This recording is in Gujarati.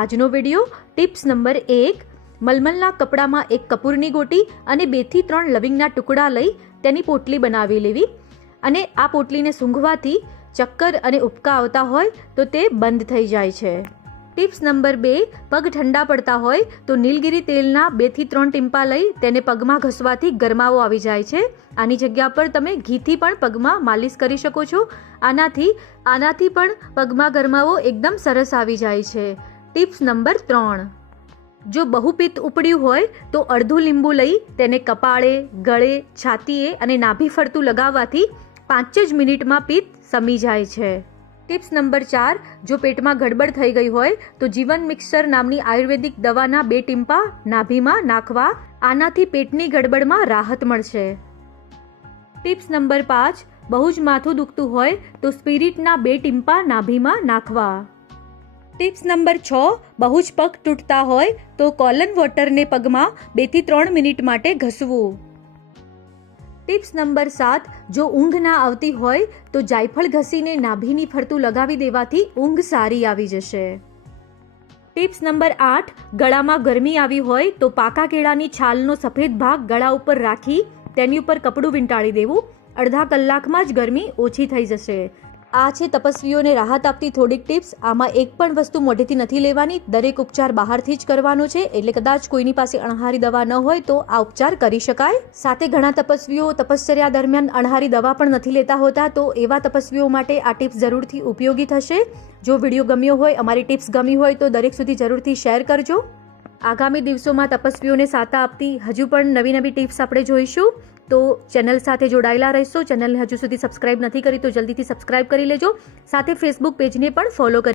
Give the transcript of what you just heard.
આજનો વિડીયો ટિપ્સ નંબર 1 મલમલના કપડામાં એક કપૂરની ગોટી અને 2 થી 3 લવિંગના ટુકડા લઈ તેની પોટલી બનાવી લેવી અને આ પોટલીને સૂંઘવાથી ચક્કર અને ઉબકા આવતા હોય તો તે બંધ થઈ જાય છે. ટિપ્સ નંબર 2 પગ ઠંડા પડતા હોય તો નીલગિરી તેલના 2 થી 3 ટીમ્પા લઈ તેને પગમાં ઘસવાથી ગરમાવો આવી જાય છે. આની જગ્યા પર તમે ઘીથી પણ પગમાં માલિશ કરી શકો છો. આનાથી પણ પગમાં ગરમાવો એકદમ સરસ આવી જાય છે. ટિપ્સ નંબર 3 જો બહુ પિત્ત ઉપડ્યું હોય તો અડધું લીંબુ લઈ તેને કપાળે, ગળે, છાતીએ અને નાભી ફરતું લગાવવાથી 5 જ મિનિટમાં પિત્ત સમી જાય છે. ટિપ્સ નંબર 4 જો પેટમાં ગડબડ થઈ ગઈ હોય તો જીવન મિક્સર નામની આયુર્વેદિક દવાના 2 ટીમ્પા નાભીમાં નાખવા. આનાથી પેટની ગડબડમાં રાહત મળશે. ટિપ્સ નંબર 5 બહુ જ માથું દુખતું હોય તો સ્પિરિટના 2 ટીમ્પા નાભીમાં નાખવા. ટિપ્સ નંબર 6 બહુ જ પગ તૂટતા હોય તો કોલન વોટરને પગમાં 2 થી 3 મિનિટ માટે ઘસવું. ટિપ્સ નંબર 7 જો ઊંઘ ના આવતી હોય તો જાયફળ ઘસીને નાભીની ફરતું લગાવી દેવાથી ઊંઘ સારી આવી જશે. ટિપ્સ નંબર 8 ગળામાં ગરમી આવી હોય તો પાકા કેળાની છાલનો સફેદ ભાગ ગળા ઉપર રાખી તેની ઉપર કપડું વીંટાળી દેવું. અડધા કલાકમાં જ ગરમી ઓછી થઈ જશે. આ છે તપસ્વીઓને રાહત આપતી થોડીક ટિપ્સ. આમાં એક પણ વસ્તુ મોઢેથી નથી લેવાની. દરેક ઉપચાર બહારથી જ કરવાનો છે. એટલે કદાચ કોઈની પાસે અણહારી દવા ન હોય તો આ ઉપચાર કરી શકાય. સાથે ઘણા તપસ્વીઓ તપશ્ચર્યા દરમિયાન અણહારી દવા પણ નથી લેતા હોતા, તો એવા તપસ્વીઓ માટે આ ટિપ્સ જરૂરથી ઉપયોગી થશે. જો વિડીયો ગમ્યો હોય, અમારી ટિપ્સ ગમી હોય તો દરેક સુધી જરૂરથી શેર કરજો. આગામી દિવસોમાં તપસ્વીઓને સાતા આપતી હજુ પણ નવી નવી ટિપ્સ આપણે જોઈશું. તો ચેનલ સાથે જોડાયેલા રહેશો. ચેનલને હજુ સુધી સબસ્ક્રાઇબ નથી કરી તો જલ્દીથી સબસ્ક્રાઇબ કરી લેજો. સાથે ફેસબુક પેજને પણ ફોલો કરી